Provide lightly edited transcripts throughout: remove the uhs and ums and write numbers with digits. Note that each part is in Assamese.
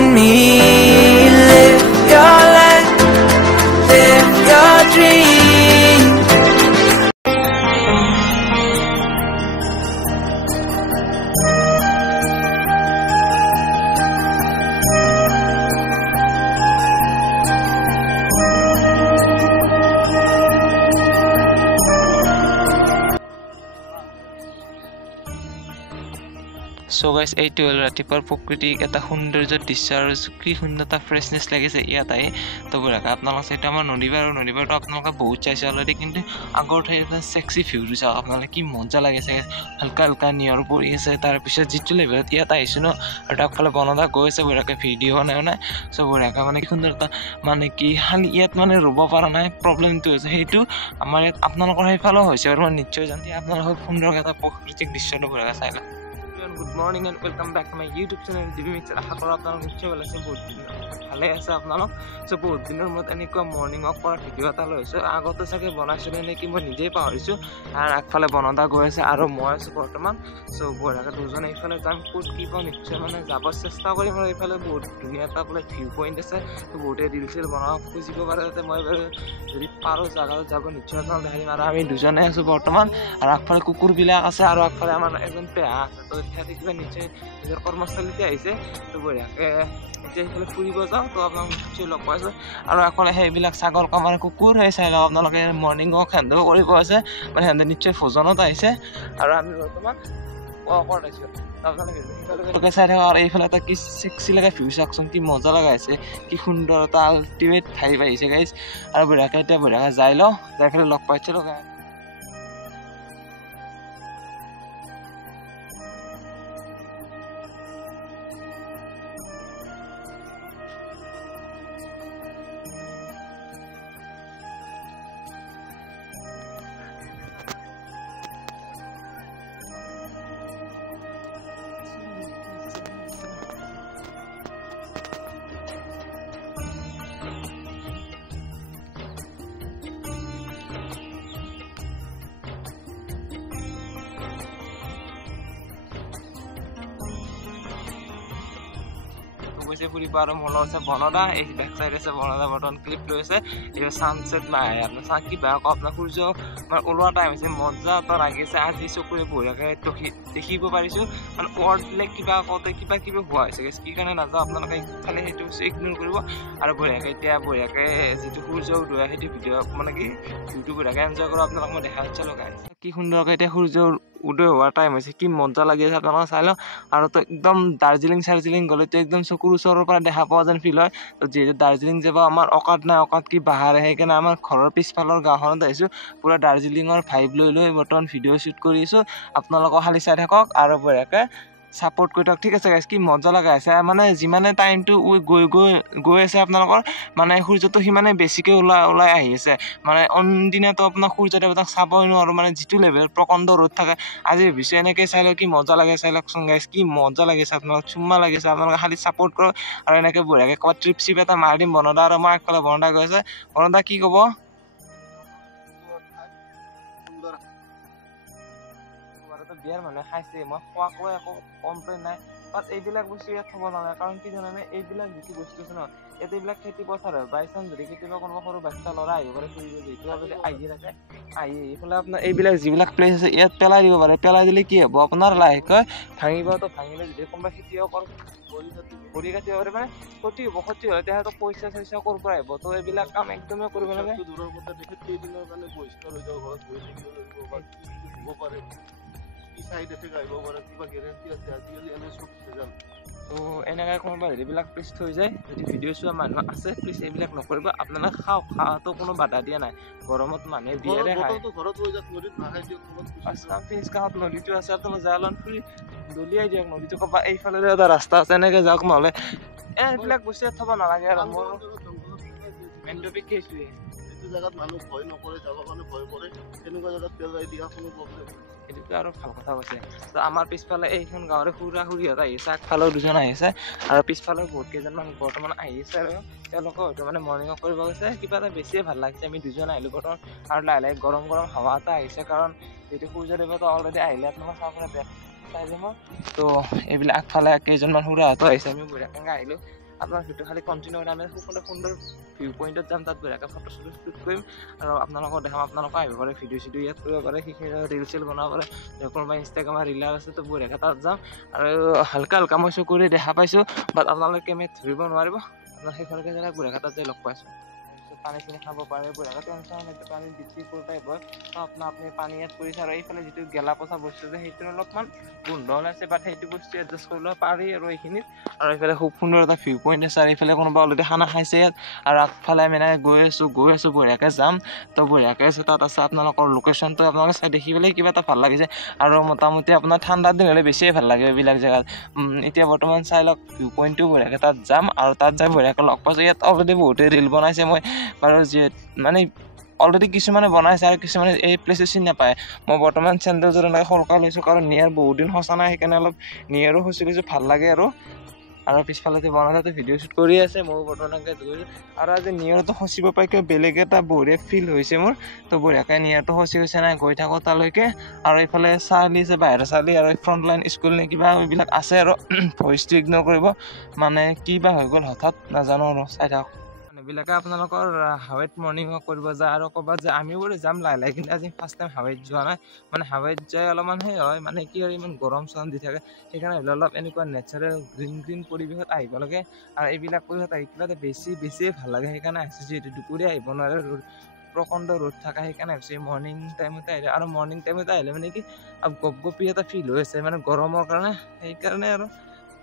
in me. Live your life, live your dream. So guys, এইটো হ'ল ৰাতিপুৱাৰ প্ৰকৃতিক এটা সৌন্দৰ্যৰ দৃশ্য আৰু কি সুন্দৰতা ফ্ৰেছনেছ লাগিছে ইয়াত আহি। তো বঢ়িয়াকৈ আপোনালোকে চাইটো আমাৰ নদীবাৰটো আপোনালোকে বহুত চাইছে অলৰেডি, কিন্তু আগৰ ঠাইৰ চেক্সি ভিউটো চাওক আপোনালোকে, কি মজা লাগিছে। হালকা হালকা নিয়ৰ পৰি আছে, তাৰপিছত যিটো লেভেলত ইয়াত আহিছোঁ ন, আৰু আগফালে বনদা গৈ আছে বঢ়িয়াকৈ ভিডিঅ' বনাই চ' বঢ়িয়াকৈ মানে কি সুন্দৰতা, মানে কি খালি ইয়াত মানে ৰুব পৰা নাই, প্ৰব্লেমটো হৈছে সেইটো আমাৰ ইয়াত আপোনালোকৰ সেইফালেও হৈছে আৰু মই নিশ্চয় জানো। আপোনালোকক সুন্দৰ এটা প্ৰাকৃতিক দৃশ্যটো বঢ়িয়াকৈ চাই লওক। Good morning and welcome back to my YouTube channel DB Mixer. আশা কৰোঁ আপোনালোক নিশ্চয় ভাল আছে, বহুত দিন ভালে আছে আপোনালোক। চ' বহুত দিনৰ মূৰত এনেকুৱা মৰ্ণিং ৱাক কৰা ভিডিঅ' এটা লৈছোঁ। আগতে চাগে বনাইছোঁ নে কি মই নিজেই পাহৰিছোঁ। আৰু আগফালে বনদা গৈ আছে আৰু মই আছোঁ বৰ্তমান। চ' বঢ়িয়াকৈ দুজনে এইফালে যাম, ক'ত কি পাওঁ নিশ্চয় মানে যাব চেষ্টা কৰিম। আৰু এইফালে বহুত ধুনীয়া এটা বোলে ভিউ পইণ্ট আছে, তো বহুতে ৰিল চিল বনাব খুজিব পাৰে, তাতে মই বাৰু যদি পাৰোঁ জাগাত যাব নিশ্চয় আপোনালোক দেখাই দিম। আৰু আমি দুজনে আছোঁ বৰ্তমান, আৰু আগফালে কুকুৰবিলাক আছে, আৰু আগফালে আমাৰ এজন পেহা আছে। তো সিহঁতে কিবা নিশ্চয় নিজৰ কৰ্মস্থলীতে আহিছে। তো বঢ়িয়াকৈ এতিয়া সেইফালে ফুৰিব যাওঁ, তো আপোনালোক নিশ্চয় লগ পাইছোঁ। আৰু আগফালে সেইবিলাক ছাগল কামাৰ কুকুৰ, সেই চাই লওক আপোনালোকে মৰ্ণিং ৱাক সিহঁতেও কৰিব আছে, মানে সিহঁতে নিশ্চয় ভোজনত আহিছে। আৰু আমি বৰ্তমান ৱাকত আহিছোঁ। আপোনালোকে চাই থাকক। আৰু এইফালে এটা কি চেক্সি লগা ভিউ চাওকচোন, কি মজা লগা আছে, কি সুন্দৰ এটা আল্টিমেট ভাইব আহিছে গাইজ। আৰু বঢ়িয়াকৈ এতিয়া বঢ়িয়াকৈ যাই লওঁ, যাই পেলাই লগ পাইছোঁ লগা। গৈছে ফুৰিব। আৰু মোৰ লগত আছে বনদা, এই বেক চাইড আছে বনদা বৰ্তমান ক্লিপ লৈ আছে। এইবাৰ ছানছেট নাই আপোনাৰ চান কি বেয়া কওঁ, আপোনাৰ সূৰ্য মানে ওলোৱা টাইম হৈছে, মজা এটা লাগিছে। আজি চকুৰে বঢ়িয়াকৈ দেখিব পাৰিছোঁ, মানে ৱৰ্ডবিলাক কিবা কওঁতে কিবা কিবি হোৱা হৈছে, কি কাৰণে নাযাওঁ আপোনালোকে খালি সেইটো ইগন'ৰ কৰিব। আৰু বঢ়িয়াকৈ এতিয়া বঢ়িয়াকৈ যিটো সূৰ্য উদয় সেইটো ভিডিঅ' মানে কি ভিউটো বঢ়িয়াকৈ এনজয় কৰোঁ, আপোনালোক মই দেখা ইচ্ছা লগাই কি সুন্দৰকৈ এতিয়া সূৰ্য উদয় হোৱাৰ টাইম হৈছে, কি মজা লাগি আছে আপোনালোকে চাই লওঁ। আৰু তো একদম দাৰ্জিলিং গ'লেতো একদম চকুৰ ওচৰৰ পৰা দেখা পোৱা যেন ফিল হয়। তো যিহেতু দাৰ্জিলিং যাব আমাৰ অকাত নাই, অকাত কি বাহাৰ, সেইকাৰণে আমাৰ ঘৰৰ পিছফালৰ গাঁওখনত আহিছোঁ। পূৰা দাৰ্জিলিঙৰ ভাইব লৈ বৰ্তমান ভিডিঅ' শ্বুট কৰি আছোঁ, আপোনালোকক খালি চাই থাকক আৰু বঢ়িয়াকৈ ছাপোৰ্ট কৰি থাকক, ঠিক আছে গাইজ। কি মজা লগা আছে, মানে যিমানে টাইমটো গৈ আছে আপোনালোকৰ মানে সূৰ্যটো সিমানে বেছিকৈ ওলাই আহি আছে। মানে অনদিনাতো আপোনাক সূৰ্য দেৱতাক চাবই নোৱাৰোঁ, মানে যিটো লেভেলত প্ৰকাণ্ড ৰ'দ থাকে। আজি ভাবিছোঁ এনেকৈ চাই লওঁ, কি মজা লাগে চাই লওকচোন গাইজ, কি মজা লাগিছে আপোনালোক চুম্মা লাগিছে। আপোনালোকে খালি ছাপোৰ্ট কৰক আৰু এনেকৈ বঢ়িয়াকৈ ক'ৰবাত ট্ৰিপ চিপ এটা মাৰি দিম। বনদা আৰু মই আগফালে বনদা গৈ আছে। বনদা কি ক'ব? বিয়াৰ মানুহে খাইছে, মই খোৱাকৈ একো কমপ্লেইন নাই, বাট এইবিলাক বস্তু ইয়াত থ'ব নালাগে। কাৰণ কি জানানে, এইবিলাক যিটো বস্তু আছে ন, ইয়াত এইবিলাক খেতি পথাৰ হয়। বাই চান্স যদি কেতিয়াবা কোনোবা সৰু বাচ্ছা ল'ৰা আহিব পাৰে ফুৰিব, যিটো অলৰেডি আহি থাকে, এইফালে আপোনাৰ এইবিলাক যিবিলাক প্লেচ আছে ইয়াত পেলাই দিব পাৰে। পেলাই দিলে কি হ'ব, আপোনাৰ লাহেকৈ ভাঙিবতো, ভাঙিলে যদি কোনোবা খেতিয়কৰ ভৰি কাটিব পাৰে, মানে ক্ষতি হ'ব। ক্ষতি হ'লে তেহেঁতক পইচা চইচা ক'ৰ পৰা আহিব। তো এইবিলাক কাম একদমে কৰিব লাগে। কেইদিনৰ কাৰণে বহিষ্কাৰ হৈ যাব, ঘৰত বহি থাকিব লাগিব, হ'ব পাৰে চাইড এফেক্ট আহিব পাৰে, কিবা গেৰেণ্টি আছে। আজিকালি এনে চব ভেজাল। তো এনেকৈ কোনোবা হেৰিবিলাক প্লিজ থৈ যায়, যদি ভিডিঅ' চোৱা মানুহ আছে প্লিজ এইবিলাক নকৰিব। আপোনালোকে খাওক, খোৱাটো কোনো বাধা দিয়া নাই। গৰমত মানুহে বিয়াৰে খায়, ঘৰত লৈ যাওক, নদীত নাখাই দিয়ক। ফিনিছ কাষত নদীটো আছে, আপোনালোকে যায় অলপ ফুৰি দলিয়াই দিয়ক নদীটো। ক'ৰবাত এইফালে এটা ৰাস্তা আছে, এনেকৈ যাওক, নহ'লে এইবিলাক বস্তু ইয়াত থ'ব নালাগে। আৰু মোৰ মেইন টপিক সেইটোৱে, এইটো জেগাত মানুহ ভয় নকৰে, যাবৰ কাৰণে ভয় কৰে, তেনেকুৱা জেগাত পেলাই দিয়া কোনো প্ৰব্লেম নাই। সেইটোতো আৰু ভাল কথা কৈছে। তো আমাৰ পিছফালে এইখন গাঁৱৰে খুৰীহঁত আহিছে, আগফালেও দুজন আহিছে, আৰু পিছফালেও বহুত কেইজনমান বৰ্তমান আহিছে। আৰু তেওঁলোকে হয়তো মানে মৰ্ণিং ৱাক কৰিব গৈছে, কিবা এটা বেছিয়ে ভাল লাগিছে। আমি দুজন আহিলোঁ বৰ্তমান, আৰু লাহে লাহে গৰম হাৱা এটা আহিছে। কাৰণ যিহেতু সূৰ্য দেৱতা অলৰেডি আহিলে আপোনালোকে চাব পাৰে চাই যাব। তো এইবিলাক আগফালে কেইজনমান খুৰাহঁতো আহিছে, আমি বঢ়িয়াকৈ আহিলোঁ। আপোনাৰ ভিডিঅ' খালি কণ্টিনিউ কৰি আমি খুব সুন্দৰ ভিউ পইণ্টত যাম তাত বঢ়িয়াকৈ ফটো চটো শ্বুট কৰিম আৰু আপোনালোকক দেখাম আপোনালোকে আহিব পাৰে ভিডিঅ' চিডিঅ' ইয়াত কৰিব পাৰে সেইখিনি ৰিল চিল বনাব পাৰে কোনোবা ইনষ্টাগ্ৰামৰ ৰিলাৰ আছে তো বঢ়িয়াকৈ তাত যাম আৰু হালকা মই চকুৰে দেখা পাইছোঁ বাট আপোনালোকে কেমেৰাত ধৰিব নোৱাৰিব আপোনাৰ সেইখনকে জেগা বঢ়িয়াকৈ তাত লগ পাইছোঁ পানী চানী খাব পাৰে বঢ়িয়াকৈ টেনশ্যন পানী বিক্ৰী কৰি টাইপ হয় আপুনি পানী ইয়াত কৰিছে আৰু এইফালে যিটো গেলা পচা বস্তু যে সেইটো অলপমান গোন্ধ ওলাইছে বাট সেইটো বস্তু এডজাষ্ট কৰিব পাৰি আৰু এইখিনিত আৰু এইফালে খুব সুন্দৰ এটা ভিউ পইণ্ট আছে আৰু এইফালে কোনোবা অলৰেডি খানা খাইছে ইয়াত আৰু আগফালে আমি এনেকৈ গৈ আছোঁ বঢ়িয়াকৈ যাম তো বঢ়িয়াকৈ আছে তাত আছে আপোনালোকৰ লোকেশ্যনটো আপোনালোকে চাই দেখি পেলাই কিবা এটা ভাল লাগিছে আৰু মোটামুটি আপোনাৰ ঠাণ্ডাৰ দিন হ'লে বেছিয়ে ভাল লাগে এইবিলাক জেগাত এতিয়া বৰ্তমান চাই লওক ভিউ পইণ্টটো বঢ়িয়াকৈ তাত যাম আৰু তাত যাই বঢ়িয়াকৈ লগ পাইছোঁ ইয়াত অলৰেডি বহুতে ৰিল বনাইছে মই বাৰু মানে অলৰেডি কিছুমানে বনাইছে আৰু কিছুমানে এই প্লেচটো চিনি নাপায় মই বৰ্তমান চেণ্ডেলযোৰ এনেকৈ সলকাই লৈছোঁ কাৰণ নিয়াৰ বহুত দিন সঁচা নাই সেইকাৰণে অলপ নিয়াৰো সঁচি লৈছোঁ ভাল লাগে আৰু পিছফালেতে বনাইছে ভিডিঅ' শ্বুট কৰি আছে ময়ো বৰ্তমান এনেকৈ গৈছোঁ আৰু আজি নিয়াৰটো সঁচিব পাই কিয় বেলেগ এটা বঢ়িয়া ফিল হৈছে মোৰ তো বঢ়িয়াকৈ নিয়াৰটো সঁচি হৈছে নাই গৈ থাকোঁ তালৈকে আৰু এইফালে চাৰ্লি আছে বাহিৰৰ চাৰ্লি আৰু ফ্ৰণ্ট লাইন স্কুল নে কিবা এইবিলাক আছে আৰু ভইচটো ইগন'ৰ কৰিব মানে কি বা হৈ গ'ল হঠাৎ নাজানো আৰু চাই থাকক মানুহবিলাকে আপোনালোকৰ হাৱাইত মৰ্ণিং ৱাক কৰিব যায় আৰু ক'ৰবাত যে আমিও বাৰু যাম লাহে কিন্তু আজি ফাৰ্ষ্ট টাইম হাৱাইত যোৱা নাই মানে হাৱাইত যায় অলপমান সেই হয় মানে কি আৰু ইমান গৰম চৰম দি থাকে সেইকাৰণে অলপ এনেকুৱা নেচাৰেল গ্ৰীণ পৰিৱেশত আহিব লাগে আৰু এইবিলাক পৰিৱেশত আহি পেলাই বেছিয়ে ভাল লাগে সেইকাৰণে আহিছোঁ যিহেতু দুপৰীয়া আহিব নোৱাৰে প্ৰকাণ্ড ৰ'দ থকা সেইকাৰণে ভাবিছোঁ মৰ্ণিং টাইমতে আহিলে আৰু মৰ্ণিং টাইমতে আহিলে মানে কি গপগপি এটা ফিল হৈ আছে মানে গৰমৰ কাৰণে সেইকাৰণে আৰু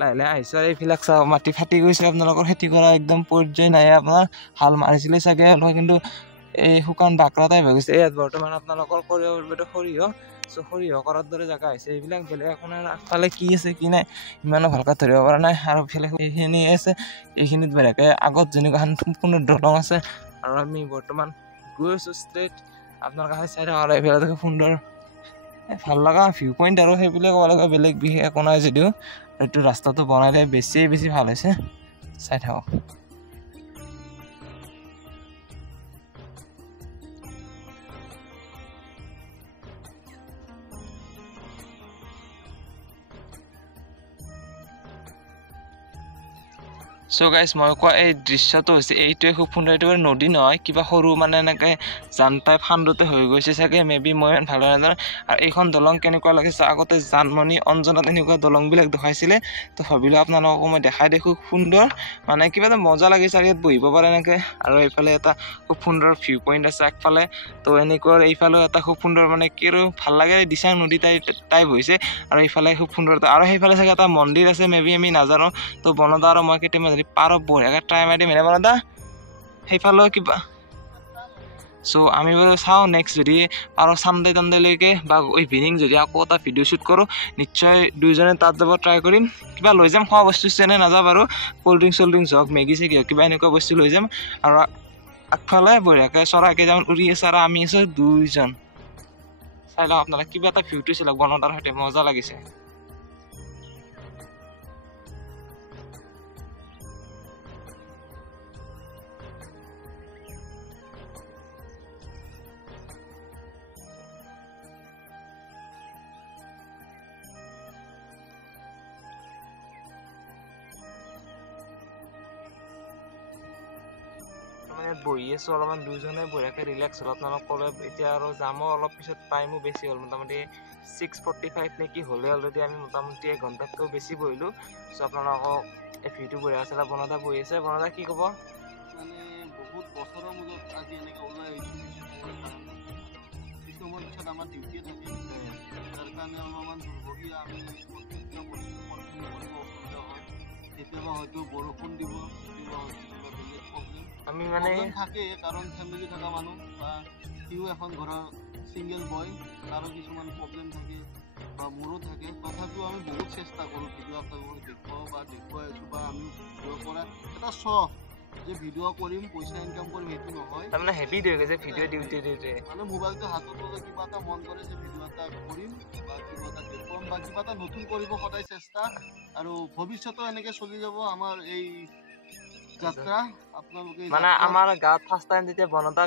লাহে আহিছোঁ আৰু এইবিলাক চাওঁ মাটি ফাটি গৈছে আপোনালোকৰ খেতি কৰা একদম পৰ্যায় নাই আপোনাৰ হাল মাৰিছিলে চাগে অলপ কিন্তু এই শুকান বাকৰা টাইপ হৈ গৈছে ইয়াত বৰ্তমান আপোনালোকৰ সৰিয়হ কৰাৰ দৰে জেগা হৈছে এইবিলাক বেলেগ আপোনাৰ আগফালে কি আছে কি নাই ইমানো ভালকৈ ধৰিব পৰা নাই আৰু এইফালে এইখিনি আছে এইখিনিত বেলেগে আগত যেনেকুৱা সম্পূৰ্ণ দলং আছে আৰু আমি বৰ্তমান গৈ আছোঁ ষ্ট্ৰেইট আপোনাৰ কাষে চাই থাকক আৰু এইফালে সুন্দৰ ভাল লগা ভিউ পইণ্ট আৰু সেইবিলাক ক'ব লাগে বেলেগ বিশেষ একো নাই যদিও এইটো ৰাস্তাটো বনালে বেছি ভাল হৈছে চাই থাকক চ' গাইজ মই কোৱা এই দৃশ্যটো হৈছে এইটোৱে খুব সুন্দৰ এইটো নদী নহয় কিবা সৰু মানে এনেকৈ জান টাইপ সান্দতে হৈ গৈছে চাগে মেবি মই ইমান ভালদৰে নাজানো আৰু এইখন দলং কেনেকুৱা লাগিছে আগতে জানমণি অঞ্জনাত এনেকুৱা দলংবিলাক দেখাইছিলে তো ভাবিলোঁ আপোনালোকক মই দেখাই দেখোঁ সুন্দৰ মানে কিবা এটা মজা লাগিছে আৰু ইয়াত বহিব পাৰে এনেকৈ আৰু এইফালে এটা খুব সুন্দৰ ভিউ পইণ্ট আছে আগফালে তো এনেকুৱা এইফালেও এটা খুব সুন্দৰ মানে কি আৰু ভাল লাগে দিচাং নদী টাইপ হৈছে আৰু এইফালে খুব সুন্দৰ আৰু সেইফালে চাগে এটা মন্দিৰ আছে মেবি আমি নাজানো তো বনদা আৰু মই কেতিয়াবা যদি পাৰো বঢ়িয়াকৈ ট্ৰাই মাৰি দিম বনদা সেইফালেও কিবা চ' আমি বাৰু চাওঁ নেক্সট যদি পাৰো চানডে টানডেলৈকে বা ইভিনিং যদি আকৌ এটা ভিডিঅ' শ্বুট কৰোঁ নিশ্চয় দুইজনে তাত যাব ট্ৰাই কৰিম কিবা লৈ যাম খোৱা বস্তু চেনে নাযাওঁ বাৰু ক'ল্ড ড্ৰিংকছ হওক মেগী চেগী হওক কিবা এনেকুৱা বস্তু লৈ যাম আৰু আগফালে বঢ়িয়াকৈ চৰাই কেইটামান উৰি আছে আৰু আমি আছোঁ দুইজন চাই লওক আপোনালোকে কিবা এটা ভিউটো চাই লওক বনদাৰ সৈতে মজা লাগিছে বহি আছোঁ অলপমান দুইজনে বঢ়িয়াকৈ ৰিলেক্স হ'ল আপোনালোক ক'লে এতিয়া আৰু যামো অলপ পিছত টাইমো বেছি হ'ল মোটামুটি 6:45 নে কি হ'লে অলৰেডি আমি মোটামুটি 1 ঘণ্টাতকৈ বেছি বহিলোঁ চ' আপোনালোকক এই ভিডিঅ'টো বঢ়িয়া আছে বনদা বহি আছে বনদা কি ক'ব মানে বহুত বছৰৰ মূৰত আজি এনেকৈ ওলাই আহিছোঁ কিছুমান পিছত আমাৰ ডিউটিয়ে থাকে তাৰ কাৰণে অলপমান দুৰ্ভগীয়া আমি প্ৰত্যেকটা বস্তু কণ্টিনিউ কৰিব অসুবিধা হয় কেতিয়াবা হয়তো বৰষুণ দিব কেতিয়াবা হয়তো কিবা বেলেগ প্ৰব্লেম আমি মানে থাকে কাৰণ ফেমিলি থকা মানুহ বা সিও এখন ঘৰৰ ছিংগল বয় তাৰো কিছুমান প্ৰব্লেম থাকে বা মোৰো থাকে তথাপিও আমি বহুত চেষ্টা কৰোঁ ভিডিঅ' আপোনালোকক দেখুৱাই আছোঁ বা আমি ভিডিঅ' কৰাৰ এটা চখ যে ভিডিঅ' কৰিম পইচা ইনকাম কৰিম সেইটো নহয় তাৰমানে হেভি হৈ গৈছে ভিডিঅ' ডিউটি মানে মোবাইলটো হাতত ল'লে কিবা এটা মন কৰে যে ভিডিঅ' এটা কৰিম বা কিবা এটা দেখুৱাম বা কিবা এটা নতুন কৰিব সদায় চেষ্টা আৰু ভৱিষ্যতেও এনেকৈ চলি যাব আমাৰ এই যাত্ৰা আপোনালোকে মানে আমাৰ গাঁৱত ফাৰ্ষ্ট টাইম যেতিয়া বনদা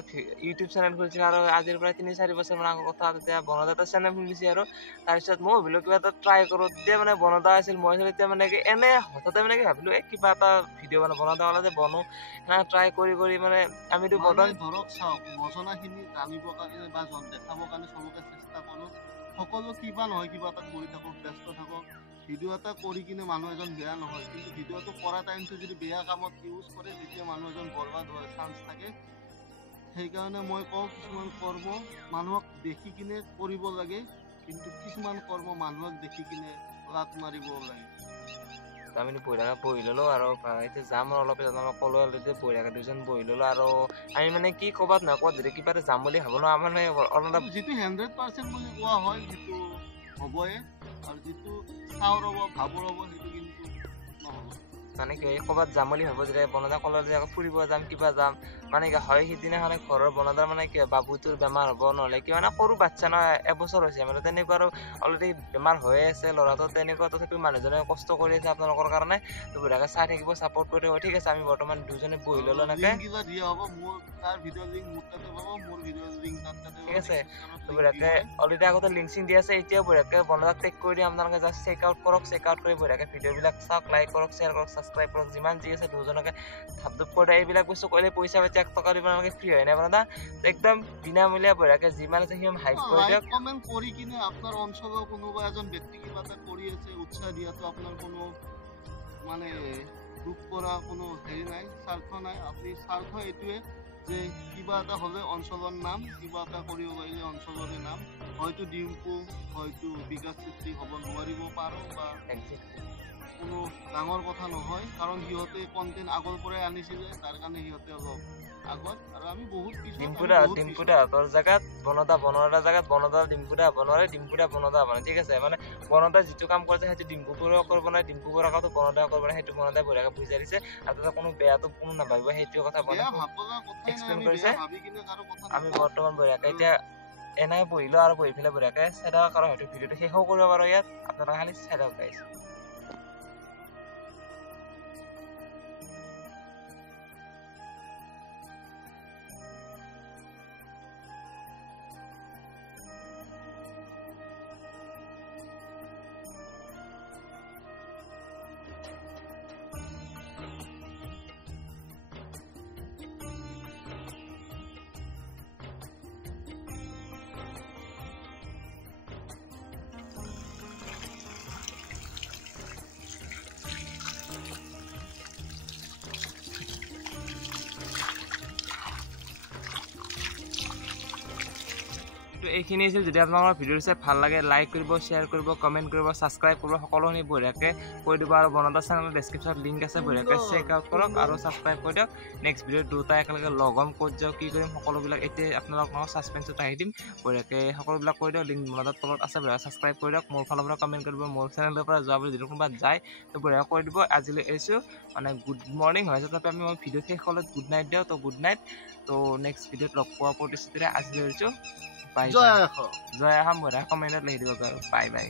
ইউটিউব চেনেল খুলিছিল আৰু আজিৰ পৰা 3-4 বছৰ মান আগৰ কথা তেতিয়া বনদা এটা চেনেল খুলিছে আৰু তাৰপিছত মই ভাবিলো কিবা এটা ট্ৰাই কৰো তেতিয়া মানে বনদা আছিল মই তেতিয়া মানে কি এনে হঠাতে মানে কি ভাবিলো কিবা এটা ভিডিঅ' মানে বনদা হ'লে যে বনো সেনেকৈ ট্ৰাই কৰি মানে আমিতো বৰ্তমান ধৰক চাওক নজনাখিনি জানিবৰ কাৰণে বা দেখাবৰ কাৰণে চবকে চেষ্টা কৰো সকলো কিবা নহয় কিবা এটা কৰি থাকক ব্যস্ত থাকক ভিডিঅ' এটা কৰি কিনে মানুহ এজন বেয়া নহয় কিন্তু ভিডিঅ'টো কৰা টাইমটো যদি বেয়া কামত ইউজ কৰে তেতিয়া মানুহ এজন বৰবাদ হোৱাৰ চান্স থাকে সেইকাৰণে মই কওঁ কিছুমান কৰ্ম মানুহক দেখি কিনে কৰিব লাগে কিন্তু কিছুমান কৰ্ম মানুহক দেখি কিনে লাত মাৰিব লাগে আমি বহি ললো আৰু এতিয়া যাম আৰু অলপ ক'লো বহি দুজন বহি ললো আৰু আমি মানে কি ক'বাত নহয় ক'বাত যদি কিবা এটা যাম বুলি ভাবো ন মানে অলপ যিটো 100% বুলি কোৱা হয় সেইটো হ'বই আৰু যিটো চাও ৰ'ব ভাবো ৰ'ব সেইটো কিন্তু নহ'ব মানে কি ক'বাত যাম বুলি ভাবো যেতিয়া বনদা ক'লে যে ফুৰিব যাম কিবা যাম মানে কি হয় সিদিনাখনে ঘৰৰ বনদাৰ মানে কি বাবুটোৰ বেমাৰ হ'ব নহ'লে কি মানে সৰু বাচ্ছা ন এবছৰ হৈছে মানে তেনেকুৱা আৰু অলৰেডি বেমাৰ হৈয়ে আছে ল'ৰাটো তেনেকুৱা তথাপিও মানুহজনে কষ্ট কৰি আছে আপোনালোকৰ কাৰণে তো বুঢ়াকে চাই থাকিব ছাপৰ্ট কৰি থাকিব ঠিক আছে আমি বৰ্তমান দুজনে বহি ল'লো এনেকে ঠিক আছে তো বুঢ়াকে অলৰেডি আগতে লিংক চিং দি আছে এতিয়া বুঢ়াকে বনদাক টেক কৰি দিম আপোনালোকে জাষ্ট চেক আউট কৰক চেক আউট কৰি বুঢ়াকে ভিডিঅ'বিলাক চাওক লাইক কৰক শ্বেয়াৰ কৰক ছাবস্ক্ৰাইব কৰক যিমান যি আছে দুজনকে থাপধুপ কৰি এইবিলাক বস্তু কৰিলে পইচা পাতি 1 টকা দিব নালাগে ফ্ৰী হয় নাই বনদা একদম বিনামূলীয়া বুঢ়াকে যিমান আছে সিমান হাইপ কৰি দিয়ক কমেন্ট কৰি কিনে আপোনাৰ অঞ্চলৰ কোনোবা এজন ব্যক্তি কিবা এটা কৰি আছে উৎসাহ দিয়াটো আপোনাৰ কোনো মানে দুখ কৰা কোনো হেৰি নাই স্বাৰ্থ নাই আপুনি স্বাৰ্থ এইটোৱে যে কিবা এটা হ'লে অঞ্চলৰ নাম কিবা এটা কৰিব পাৰিলে অঞ্চলৰে নাম হয়তো ডিম্পু হয়তো বিকাশ চেত্ৰী হ'ব নোৱাৰিব পাৰোঁ বা কোনো ডাঙৰ কথা নহয় কাৰণ সিহঁতে কণ্টেণ্ট আগৰ পৰাই আনিছিলে তাৰ কাৰণে সিহঁতে অলপ আগত আৰু আমি বহুত ডিম্পুদা তোৰ জাগাত বনদা বনোৱাৰ জাগাত বনদা ডিম্পুদা বনদা মানে ঠিক আছে মানে বনদা যিটো কাম কৰিছে সেইটো ডিম্পু বৰুৱা কৰিব নাই ডিম্পু বৰুৱা কামটো বনদা কৰিব নাই সেইটো বনদাই বঢ়িয়াকে বুজাই দিছে আৰু তাতে কোনো বেয়াটো কোনো নাভাবিব সেইটো কথা এক্সপ্লেইন কৰিছে আমি বৰ্তমান বঢ়িয়াকে এতিয়া এনেই বহিলো আৰু বহি পেলাই বঢ়িয়াকে চাই থাকক আৰু হয়তো ভিডিঅ'টো শেষো কৰিব পাৰো ইয়াত আপোনালোকে খালি চাই থাকক গাইজ এইখিনি আছিল যদি আপোনালোকৰ ভিডিঅ' চাই ভাল লাগে লাইক কৰিব শ্বেয়াৰ কৰিব কমেণ্ট কৰিব ছাবস্ক্ৰাইব কৰিব সকলোখিনি বঢ়িয়াকৈ কৈ দিব আৰু বনদা চেনেলৰ ডেছক্ৰিপশ্যনত লিংক আছে বঢ়িয়াকৈ চেক আউট কৰক আৰু ছাবস্ক্ৰাইব কৰি দিয়ক নেক্সট ভিডিঅ'ত দুটা একেলগে লগ হ'ম ক'ত যাওঁ কি কৰিম সকলোবিলাক এতিয়া আপোনালোকক ছাছপেন্সত আহি দিম বঢ়িয়াকৈ সকলোবিলাক কৰি দিয়ক লিংক বনদাৰ তলত আছে বঢ়িয়াকৈ ছাবস্ক্ৰাইব কৰি দিয়ক মোৰ ফালৰ পৰা কমেণ্ট কৰিব মোৰ চেনেলৰ পৰা যোৱা বুলি যদি কোনোবা যায় তো বঢ়িয়াকৈ কৰি দিব আজিলৈ এৰিছোঁ মানে গুড মৰ্ণিং হৈছে তথাপি আমি মই ভিডিঅ' শেষ হ'লে গুড নাইট দিওঁ তো গুড নাইট তো নেক্সট ভিডিঅ'ত লগ পোৱা প্ৰতিশ্ৰুতিৰে আজিলৈ এৰিছোঁ জয় আহোম বঢ়িয়া কমেণ্টত লিখি দিব বাই বাই